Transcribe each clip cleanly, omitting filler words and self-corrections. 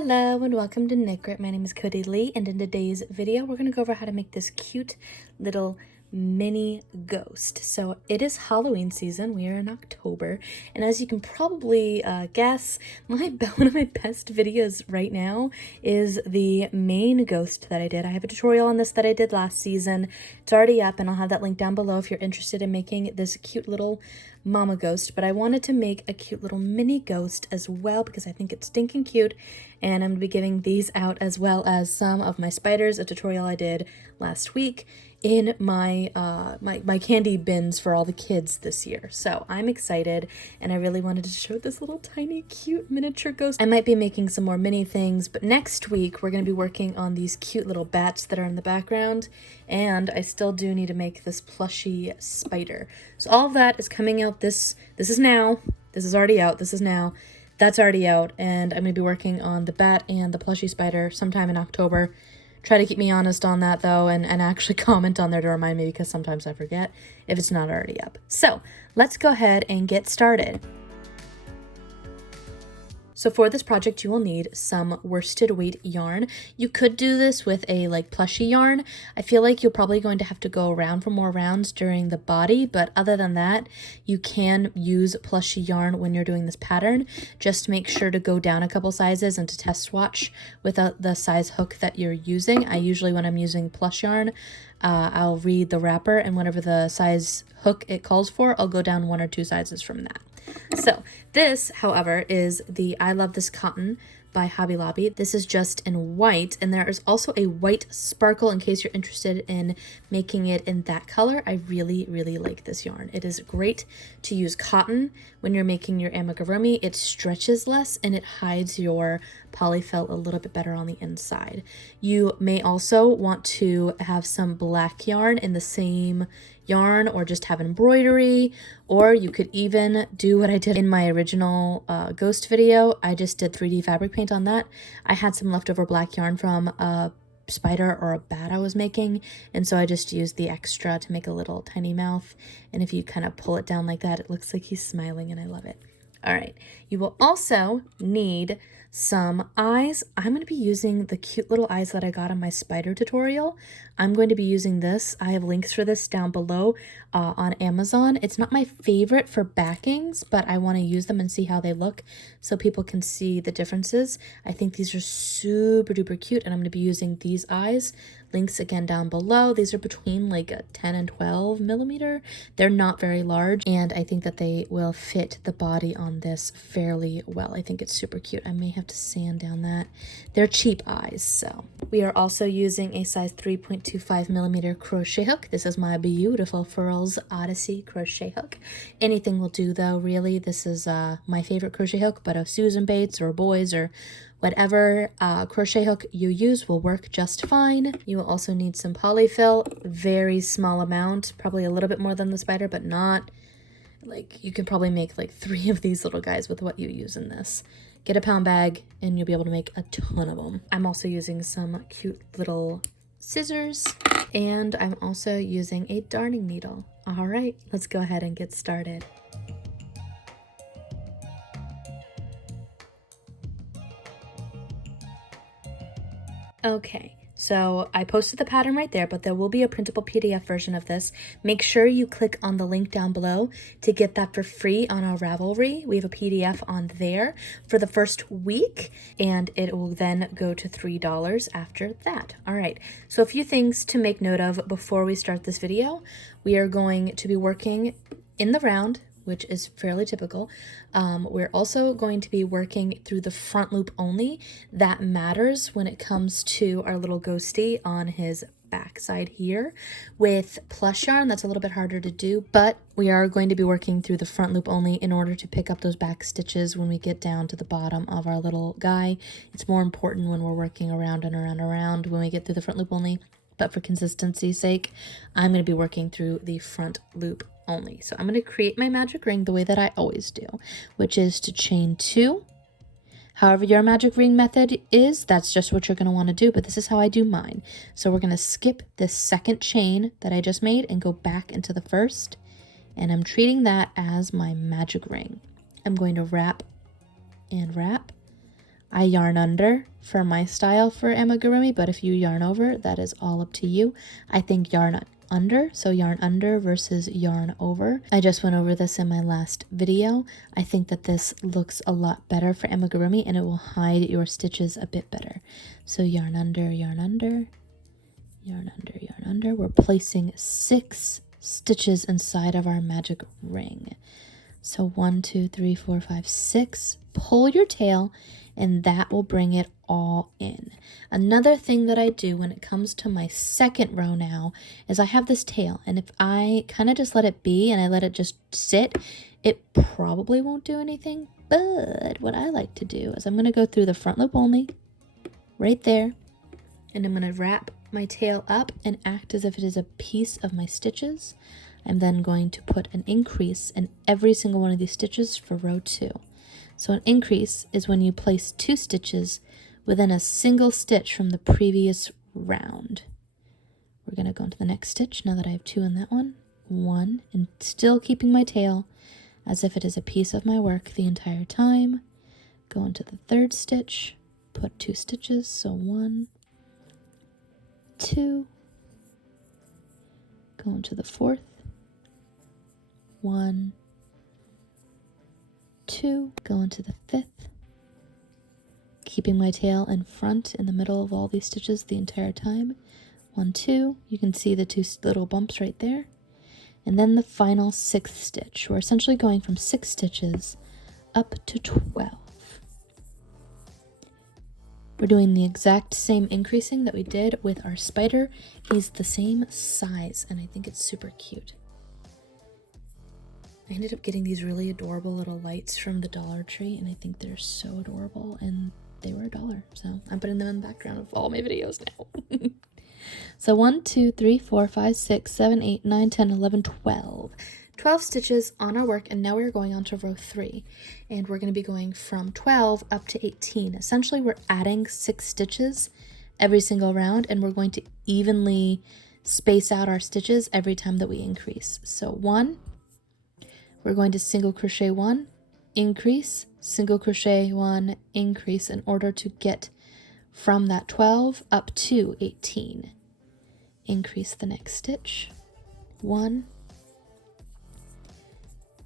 Hello and welcome to Knit Grit. My name is Cody Lee, and in today's video we're going to go over how to make this cute little mini ghost. So it is Halloween season. We are in October, and as you can probably guess, one of my best videos right now is the main ghost that I did. I have a tutorial on this that I did last season. It's already up, and I'll have that link down below if you're interested in making this cute little mama ghost. But I wanted to make a cute little mini ghost as well because I think it's stinking cute, and I'm going to be giving these out as well as some of my spiders, a tutorial I did last week in my my candy bins for all the kids this year. So I'm excited, and I really wanted to show this little tiny cute miniature ghost. I might be making some more mini things, but next week we're going to be working on these cute little bats that are in the background, and I still do need to make this plushy spider. So all of that is coming out this is now. This is already out. This is now. That's already out, and I'm going to be working on the bat and the plushy spider sometime in October. Try to keep me honest on that, though, and actually comment on there to remind me, because sometimes I forget if it's not already up. So let's go ahead and get started. So for this project, you will need some worsted weight yarn. You could do this with a plushy yarn. I feel like you're probably going to have to go around for more rounds during the body, but other than that, you can use plushy yarn when you're doing this pattern. Just make sure to go down a couple sizes and to test swatch with the size hook that you're using. I usually, when I'm using plush yarn, I'll read the wrapper, and whatever the size hook it calls for, I'll go down 1 or 2 sizes from that. So this, however, is the I Love This Cotton by Hobby Lobby. This is just in white, and there is also a white sparkle in case you're interested in making it in that color. I really, really like this yarn. It is great to use cotton when you're making your amigurumi. It stretches less and it hides your polyfill a little bit better on the inside. You may also want to have some black yarn in the same yarn, or just have embroidery, or you could even do what I did in my original ghost video. I just did 3D fabric paint on that. I had some leftover black yarn from a spider or a bat I was making, and so I just used the extra to make a little tiny mouth, and if you kind of pull it down like that, it looks like he's smiling, and I love it. All right, you will also need some eyes. I'm going to be using the cute little eyes that I got on my spider tutorial. I'm going to be using this. I have links for this down below on Amazon. It's not my favorite for backings, but I want to use them and see how they look so people can see the differences. I think these are super duper cute, and I'm going to be using these eyes. Links again down below. These are between like a 10 and 12 millimeter. They're not very large, and I think that they will fit the body on this fairly well. I think it's super cute. I may have to sand down that. They're cheap eyes. So we are also using a size 3.25 millimeter crochet hook. This is my beautiful Furls Odyssey crochet hook. Anything will do, though, really. This is my favorite crochet hook, but a Susan Bates or Boys or whatever crochet hook you use will work just fine. You will also need some polyfill, very small amount, probably a little bit more than the spider, but not like, you can probably make like 3 of these little guys with what you use in this. Get a pound bag and you'll be able to make a ton of them. I'm also using some cute little scissors, and I'm also using a darning needle. All right, let's go ahead and get started. Okay, so I posted the pattern right there, but there will be a printable PDF version of this. Make sure you click on the link down below to get that for free on our Ravelry. We have a PDF on there for the first week, and it will then go to $3 after that. All right, so a few things to make note of before we start this video. We are going to be working in the round, which is fairly typical. We're also going to be working through the front loop only. That matters when it comes to our little ghosty on his backside here. With plush yarn, that's a little bit harder to do, but we are going to be working through the front loop only in order to pick up those back stitches when we get down to the bottom of our little guy. It's more important when we're working around and around and around when we get through the front loop only, but for consistency's sake, I'm going to be working through the front loop only. So I'm going to create my magic ring the way that I always do, which is to chain 2. However your magic ring method is, that's just what you're going to want to do, but this is how I do mine. So we're going to skip this second chain that I just made and go back into the first, and I'm treating that as my magic ring. I'm going to wrap and wrap I yarn under for my style for amigurumi, but if you yarn over, that is all up to you. I think yarn under, so yarn under versus yarn over. I just went over this in my last video. I think that this looks a lot better for amigurumi and it will hide your stitches a bit better. So yarn under, yarn under, yarn under, yarn under. We're placing 6 stitches inside of our magic ring. So 1, 2, 3, 4, 5, 6. Pull your tail and that will bring it all in. Another thing that I do when it comes to my second row now is I have this tail, and if I kind of just let it be and I let it just sit, it probably won't do anything. But what I like to do is I'm going to go through the front loop only right there, and I'm going to wrap my tail up and act as if it is a piece of my stitches. I'm then going to put an increase in every single one of these stitches for row 2. So an increase is when you place 2 stitches within a single stitch from the previous round. We're going to go into the next stitch now that I have 2 in that one. 1, and still keeping my tail as if it is a piece of my work the entire time. Go into the 3rd stitch, put 2 stitches, so 1, 2. Go into the 4th, 1, 2, go into the 5th, keeping my tail in front in the middle of all these stitches the entire time. 1, 2, you can see the 2 little bumps right there. And then the final 6th stitch. We're essentially going from 6 stitches up to 12. We're doing the exact same increasing that we did with our spider. He's the same size, and I think it's super cute. I ended up getting these really adorable little lights from the Dollar Tree, and I think they're so adorable, and they were $1, so I'm putting them in the background of all my videos now. So 1, 2, 3, 4, 5, 6, 7, 8, 9, 10, 11, 12. 12 stitches on our work, and now we're going on to row 3, and we're going to be going from 12 up to 18. Essentially, we're adding 6 stitches every single round, and we're going to evenly space out our stitches every time that we increase. So 1, we're going to single crochet 1, increase, single crochet 1, increase in order to get from that 12 up to 18. Increase the next stitch, 1,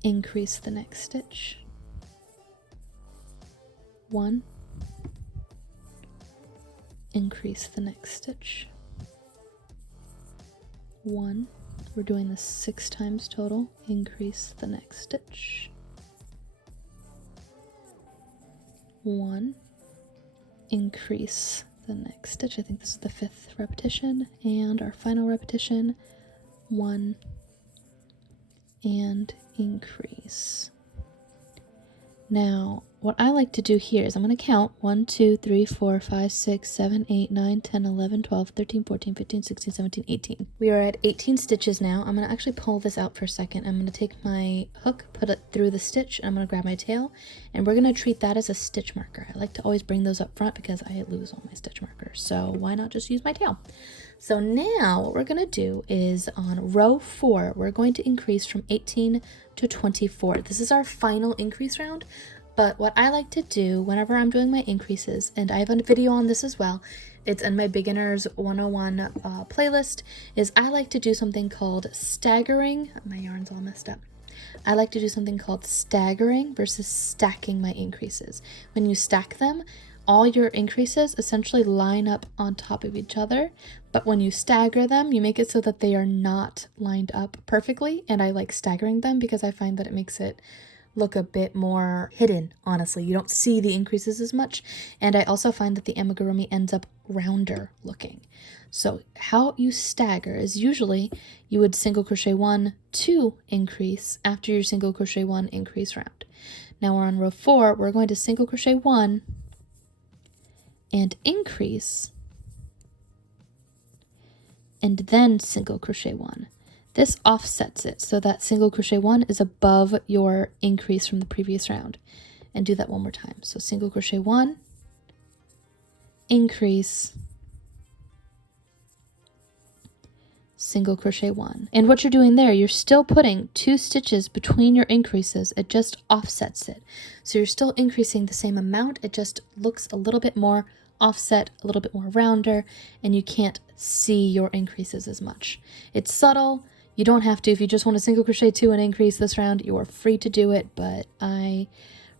increase the next stitch, 1, increase the next stitch, 1. We're doing this 6 times total. Increase the next stitch, 1, increase the next stitch. I think this is the 5th repetition, and our final repetition, 1, and increase. Now, what I like to do here is I'm going to count 1, 2, 3, 4, 5, 6, 7, 8, 9, 10, 11, 12, 13, 14, 15, 16, 17, 18. We are at 18 stitches now. I'm going to actually pull this out for a second. I'm going to take my hook, put it through the stitch, and I'm going to grab my tail, and we're going to treat that as a stitch marker. I like to always bring those up front because I lose all my stitch markers, so why not just use my tail? So now what we're going to do is on row 4, we're going to increase from 18 to 24. This is our final increase round, but what I like to do whenever I'm doing my increases, and I have a video on this as well, it's in my Beginners 101 playlist, is I like to do something called staggering. My yarn's all messed up. I like to do something called staggering versus stacking my increases. When you stack them, all your increases essentially line up on top of each other, but when you stagger them, you make it so that they are not lined up perfectly, and I like staggering them because I find that it makes it look a bit more hidden, honestly. You don't see the increases as much, and I also find that the amigurumi ends up rounder looking. So how you stagger is usually you would single crochet 1, 2 increase after your single crochet 1 increase round. Now we're on row 4, we're going to single crochet 1 and increase, and then single crochet 1. This offsets it so that single crochet 1 is above your increase from the previous round. And do that one more time. So single crochet 1, increase, single crochet 1. And what you're doing there, you're still putting 2 stitches between your increases. It just offsets it. So you're still increasing the same amount. It just looks a little bit more offset, a little bit more rounder, and you can't see your increases as much. It's subtle. You don't have to. If you just want to single crochet 2 and increase this round, you are free to do it, but I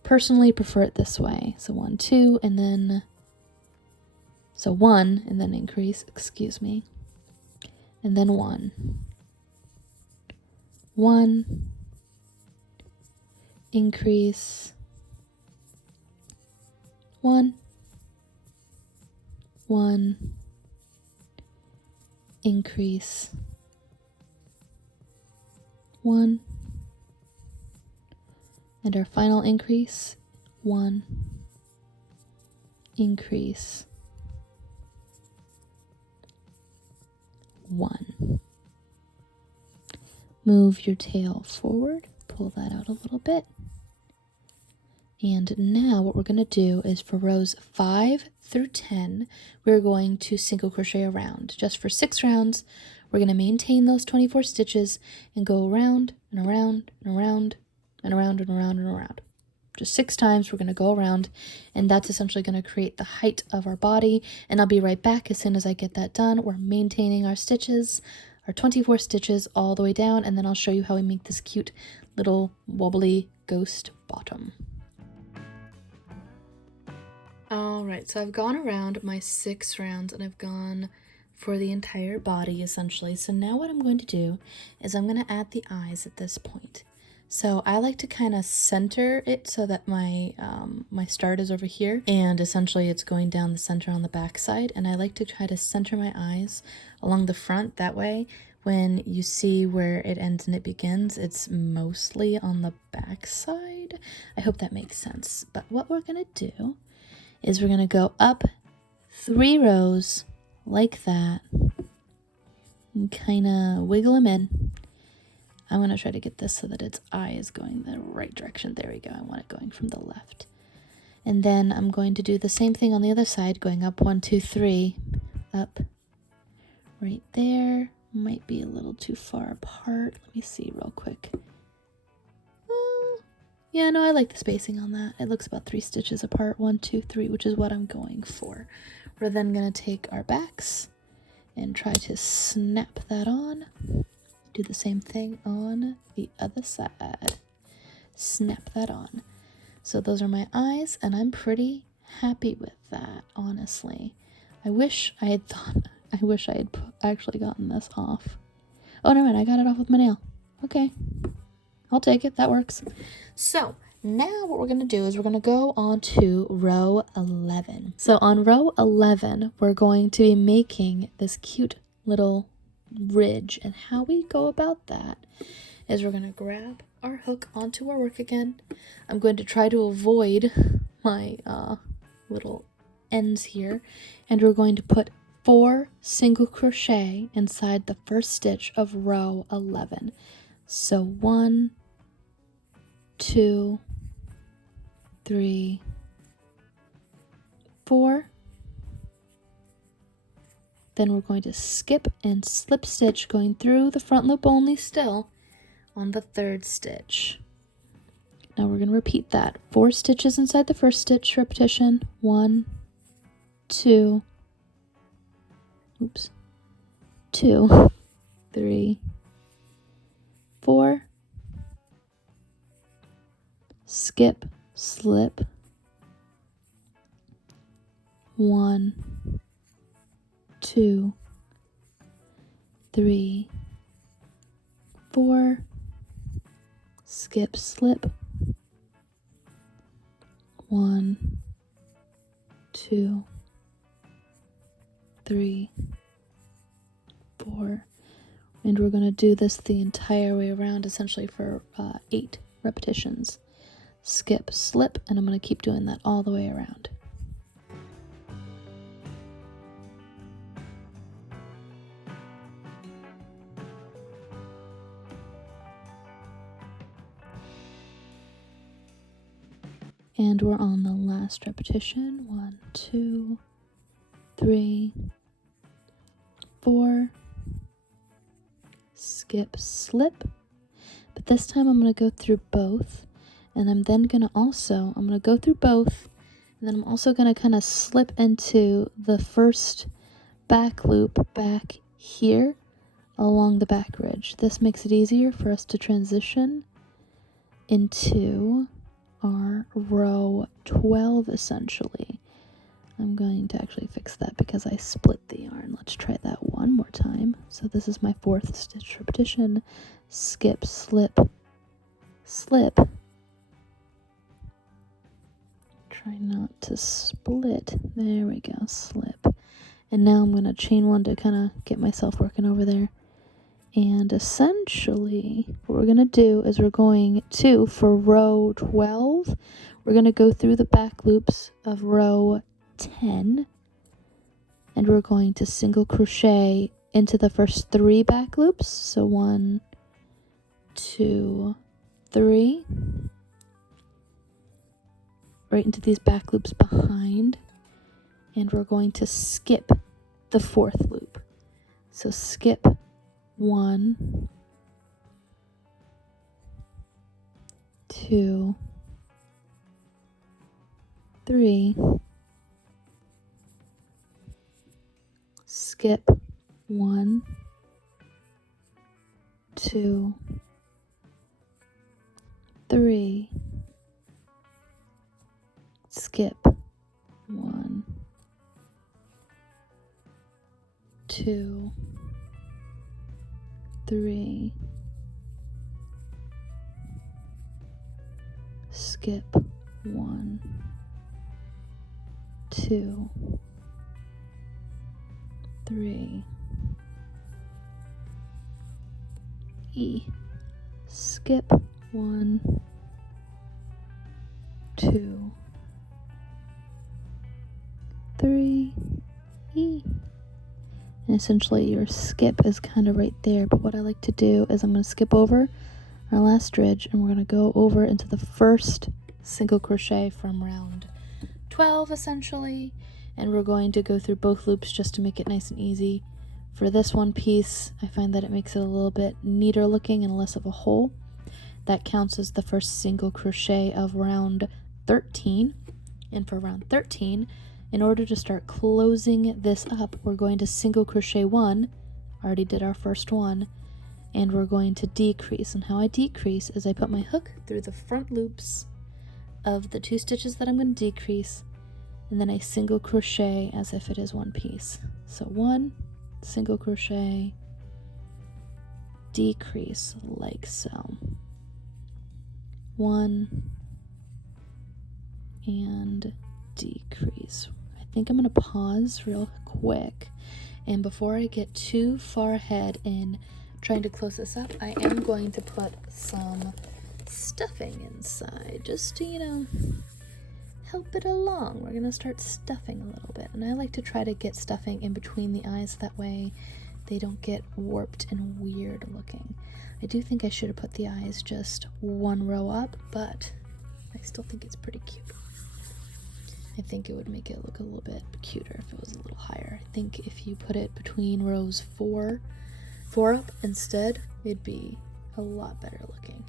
personally prefer it this way. So 1, 2, and then, so 1, and then increase, excuse me, and then 1, 1, increase, 1, 1, increase, 1, and our final increase, 1, increase, 1. Move your tail forward, pull that out a little bit. And now what we're going to do is for rows 5 through 10, we're going to single crochet around. Just for 6 rounds, we're going to maintain those 24 stitches and go around and around and around and around and around and around. Just 6 times we're going to go around, and that's essentially going to create the height of our body. And I'll be right back as soon as I get that done. We're maintaining our stitches, our 24 stitches all the way down, and then I'll show you how we make this cute little wobbly ghost bottom. Alright, so I've gone around my 6 rounds and I've gone for the entire body essentially. So now what I'm going to do is I'm going to add the eyes at this point. So I like to kind of center it so that my my start is over here, and essentially it's going down the center on the back side, and I like to try to center my eyes along the front. That way when you see where it ends and it begins, it's mostly on the back side. I hope that makes sense. But what we're going to do is we're going to go up 3 rows like that and kind of wiggle them in. I'm going to try to get this so that its eye is going the right direction. There we go. I want it going from the left. And then I'm going to do the same thing on the other side, going up 1, 2, 3, up right there. Might be a little too far apart. Let me see real quick. Yeah, no, I like the spacing on that. It looks about 3 stitches apart, 1, 2, 3, which is what I'm going for. We're then going to take our backs and try to snap that on. Do the same thing on the other side. Snap that on. So those are my eyes, and I'm pretty happy with that, honestly. I wish I had actually gotten this off. Oh, no, man, I got it off with my nail. Okay. I'll take it. That works. So now what we're going to do is we're going to go on to row 11. So on row 11, we're going to be making this cute little ridge. And how we go about that is we're going to grab our hook onto our work again. I'm going to try to avoid my little ends here. And we're going to put 4 single crochet inside the first stitch of row 11. So 1, 2, 3, 4. Then we're going to skip and slip stitch going through the front loop only still on the 3rd stitch. Now we're going to repeat that. 4 stitches inside the first stitch, repetition. 1, 2, 2, 3, 4, skip, slip, 1, 2, 3, 4, skip, slip, 1, 2, 3, 4, and we're going to do this the entire way around, essentially for 8 repetitions. Skip, slip, and I'm going to keep doing that all the way around. And we're on the last repetition. 1, 2, 3, 4, skip, slip. But this time I'm going to go through both, and I'm then going to also, I'm going to go through both, and then I'm also going to kind of slip into the first back loop back here along the back ridge. This makes it easier for us to transition into our row 12 essentially. I'm going to actually fix that because I split the yarn. Let's try that one more time. So this is my 4th stitch repetition. Skip, slip, slip. Try not to split. There we go, slip. And now I'm going to chain 1 to kind of get myself working over there. And essentially what we're going to do is we're going to, for row 12, we're going to go through the back loops of row 10, and we're going to single crochet into the first 3 back loops. So 1, 2, 3, right into these back loops behind, and we're going to skip the 4th loop. So skip 1, 2, 3, skip 1, 2, 3, skip 1, 2, 3, skip 1, 2, 3, E, skip 1, 2, 3, E. And essentially your skip is kind of right there, but what I like to do is I'm going to skip over our last ridge and we're going to go over into the first single crochet from round 12 essentially, and we're going to go through both loops just to make it nice and easy. For this one piece, I find that it makes it a little bit neater looking and less of a hole. That counts as the first single crochet of round 13. And for round 13, in order to start closing this up, we're going to single crochet 1, already did our first one, and we're going to decrease. And how I decrease is I put my hook through the front loops of the 2 stitches that I'm going to decrease, and then I single crochet as if it is one piece. So 1, single crochet, decrease like so. 1 and decrease. I think I'm going to pause real quick, and before I get too far ahead in trying to close this up, I am going to put some stuffing inside just to, you know, help it along. We're going to start stuffing a little bit, and I like to try to get stuffing in between the eyes, that way they don't get warped and weird looking. I do think I should have put the eyes just 1 row up, but I still think it's pretty cute. I think it would make it look a little bit cuter if it was a little higher. I think if you put it between rows 4 up instead, it'd be a lot better looking.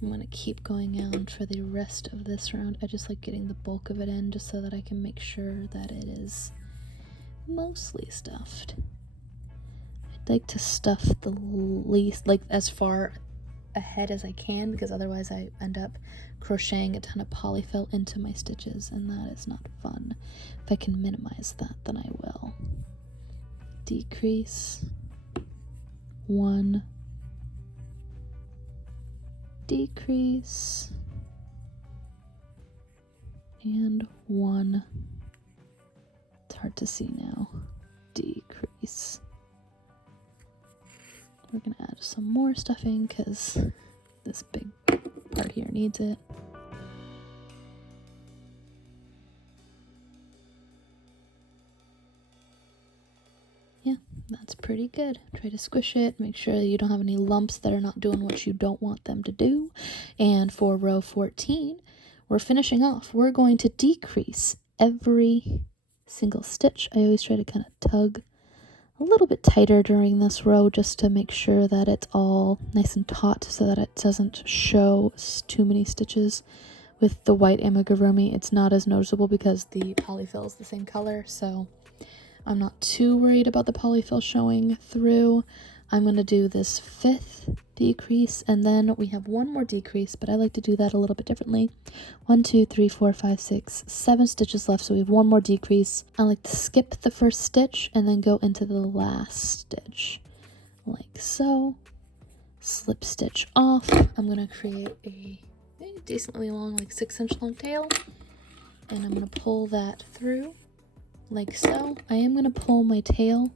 I'm going to keep going out for the rest of this round. I just like getting the bulk of it in just so that I can make sure that it is mostly stuffed. I'd like to stuff the least, like as far ahead as I can, because otherwise I end up crocheting a ton of polyfill into my stitches, and that is not fun. If I can minimize that, then I will. Decrease 1, decrease, and 1. It's hard to see now. Decrease. We're gonna add some more stuffing because this big part here needs it. Yeah, that's pretty good. Try to squish it, make sure you don't have any lumps that are not doing what you don't want them to do. And for row 14, we're finishing off. We're going to decrease every single stitch. I always try to kind of tug a little bit tighter during this row just to make sure that it's all nice and taut so that it doesn't show too many stitches. With the white amigurumi, it's not as noticeable because the polyfill is the same color, so I'm not too worried about the polyfill showing through. I'm going to do this 5th decrease, and then we have one more decrease, but I like to do that a little bit differently. 1, 2, 3, 4, 5, 6, 7 stitches left, so we have one more decrease. I like to skip the first stitch and then go into the last stitch, like so. Slip stitch off. I'm going to create a decently long, like 6-inch long tail, and I'm going to pull that through like so. I am going to pull my tail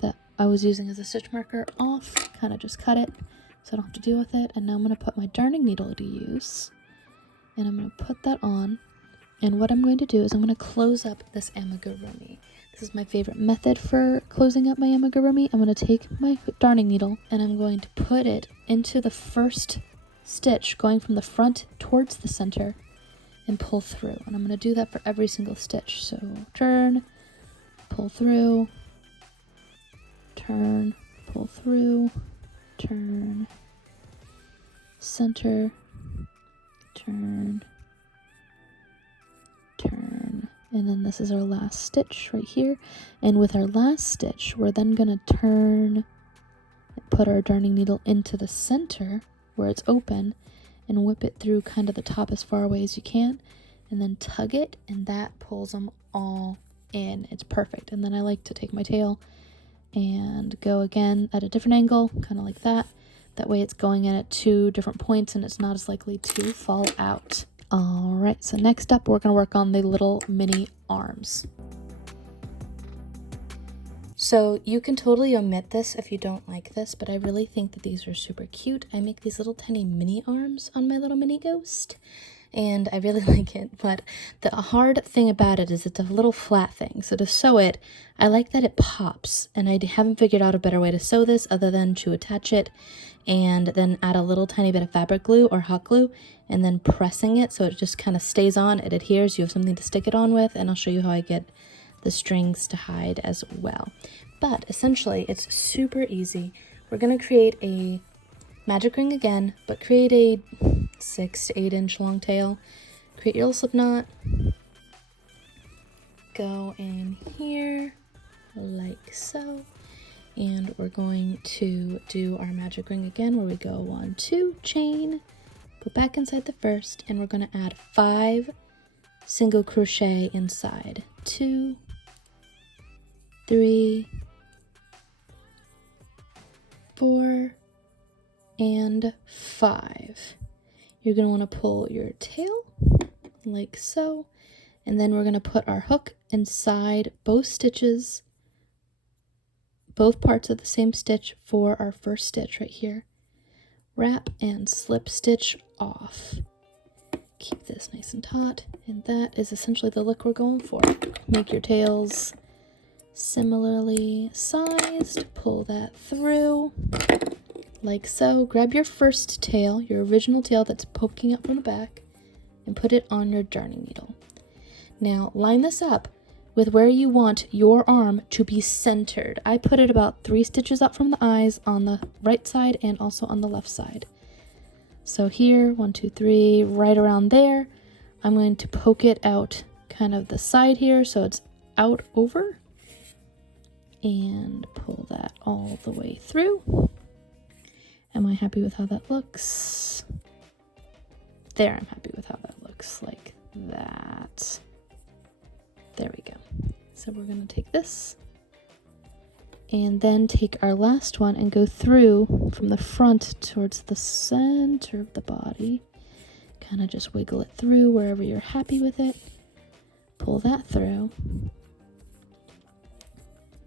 that I was using as a stitch marker off, kind of just cut it so I don't have to deal with it. And now I'm going to put my darning needle to use, and I'm going to put that on. And what I'm going to do is I'm going to close up this amigurumi. This is my favorite method for closing up my amigurumi. I'm going to take my darning needle and I'm going to put it into the first stitch, going from the front towards the center, and pull through. And I'm going to do that for every single stitch. So turn, pull through, turn, pull through, turn, center, turn, turn, and then this is our last stitch right here. And with our last stitch, we're then going to turn and put our darning needle into the center where it's open and whip it through kind of the top as far away as you can, and then tug it, and that pulls them all in. It's perfect. And then I like to take my tail and go again at a different angle, kind of like that. That way it's going in at 2 different points and it's not as likely to fall out. All right, so next up we're going to work on the little mini arms. So you can totally omit this if you don't like this, but I really think that these are super cute. I make these little tiny mini arms on my little mini ghost, and I really like it. But the hard thing about it is it's a little flat thing. So to sew it, I like that it pops, and I haven't figured out a better way to sew this other than to attach it and then add a little tiny bit of fabric glue or hot glue and then pressing it so it just kind of stays on, it adheres, you have something to stick it on with, and I'll show you how I get the strings to hide as well. But essentially it's super easy. We're going to create a magic ring again, but create a 6 to 8 inch long tail. Create your little slip knot, go in here like so, and we're going to do our magic ring again where we go 1, 2, chain, put back inside the first, and we're going to add 5 single crochet inside. 2, 3, 4, and 5. You're going to want to pull your tail like so, and then we're going to put our hook inside both stitches, both parts of the same stitch for our first stitch right here. Wrap and slip stitch off. Keep this nice and taut, and that is essentially the look we're going for. Make your tails similarly sized, pull that through like so. Grab your first tail, your original tail that's poking up from the back, and put it on your darning needle. Now line this up with where you want your arm to be centered. I put it about 3 stitches up from the eyes on the right side and also on the left side. So here, 1, 2, 3, right around there. I'm going to poke it out kind of the side here so it's out over, and pull that all the way through. Am I happy with how that looks? There, I'm happy with how that looks, like that. There we go. So we're going to take this and then take our last one and go through from the front towards the center of the body. Kind of just wiggle it through wherever you're happy with it. Pull that through.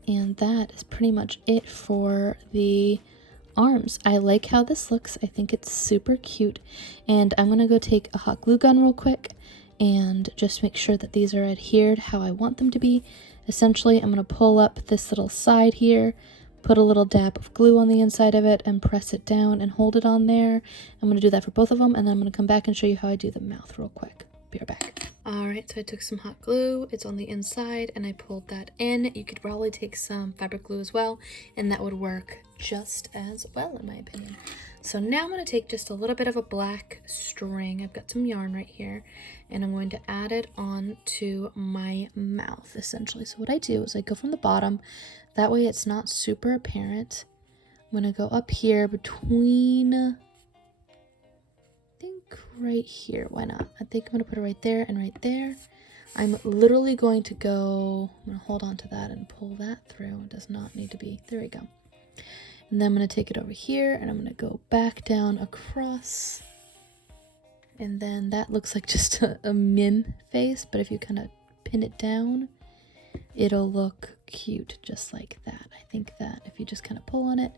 And that is pretty much it for the arms. I like how this looks. I think it's super cute. And I'm going to go take a hot glue gun real quick and just make sure that these are adhered how I want them to be. Essentially, I'm going to pull up this little side here, put a little dab of glue on the inside of it, and press it down and hold it on there. I'm going to do that for both of them, and then I'm going to come back and show you how I do the mouth real quick. Be right back. All right, so I took some hot glue. It's on the inside and I pulled that in. You could probably take some fabric glue as well, and that would work just as well in my opinion. So now I'm going to take just a little bit of a black string. I've got some yarn right here, and I'm going to add it on to my mouth essentially. So what I do is I go from the bottom, that way it's not super apparent. I'm going to go up here between, I think right here, why not? I think I'm going to put it right there and right there. I'm literally going to go, I'm going to hold on to that and pull that through. It does not need to be, there we go. And then I'm going to take it over here and I'm going to go back down across. And then that looks like just a min face, but if you kind of pin it down, it'll look cute just like that. I think that if you just kind of pull on it,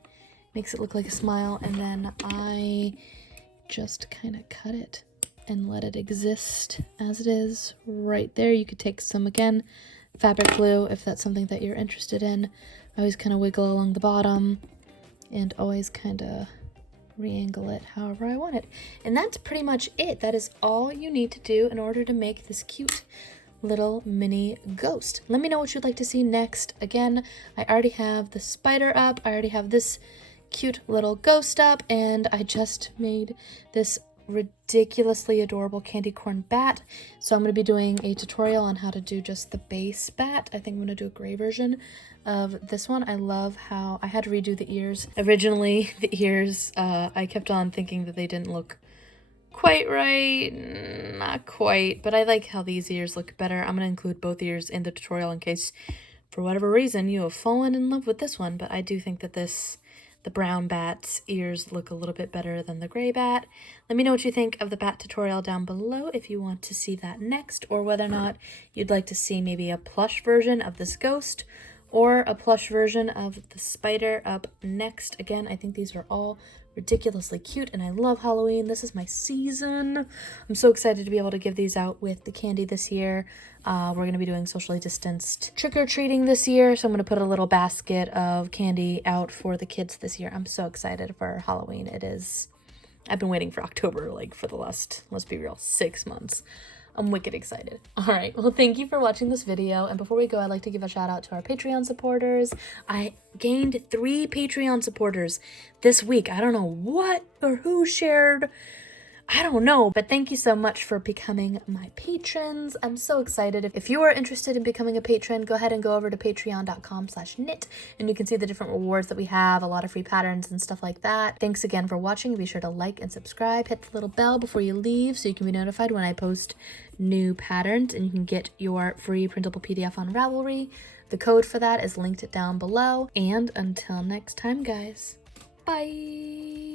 makes it look like a smile. And then I just kind of cut it and let it exist as it is right there. You could take some, again, fabric glue if that's something that you're interested in. I always kind of wiggle along the bottom and always kind of re-angle it however I want it. And that's pretty much it. That is all you need to do in order to make this cute little mini ghost. Let me know what you'd like to see next. Again, I already have the spider up. I already have this cute little ghost up, and I just made this ridiculously adorable candy corn bat. So I'm going to be doing a tutorial on how to do just the base bat. I think I'm going to do a gray version of this one. I love how I had to redo the ears. Originally, the ears, I kept on thinking that they didn't look quite right. Not quite, but I like how these ears look better. I'm going to include both ears in the tutorial in case, for whatever reason, you have fallen in love with this one. But I do think that the brown bat's ears look a little bit better than the gray bat. Let me know what you think of the bat tutorial down below if you want to see that next, or whether or not you'd like to see maybe a plush version of this ghost or a plush version of the spider up next. Again, I think these are all ridiculously cute, and I love Halloween. This is my season. I'm so excited to be able to give these out with the candy this year. We're going to be doing socially distanced trick-or-treating this year, so I'm going to put a little basket of candy out for the kids this year. I'm so excited for Halloween. It is, I've been waiting for October, like, for the last, let's be real, 6 months. I'm wicked excited. All right, well, thank you for watching this video. And before we go, I'd like to give a shout out to our Patreon supporters. I gained 3 Patreon supporters this week. I don't know what or who shared, I don't know, but thank you so much for becoming my patrons. I'm so excited. If you are interested in becoming a patron, go ahead and go over to patreon.com/knit, and you can see the different rewards that we have, a lot of free patterns and stuff like that. Thanks again for watching. Be sure to like and subscribe, hit the little bell before you leave so you can be notified when I post new patterns, and you can get your free printable PDF on Ravelry. The code for that is linked down below. And until next time, guys, bye.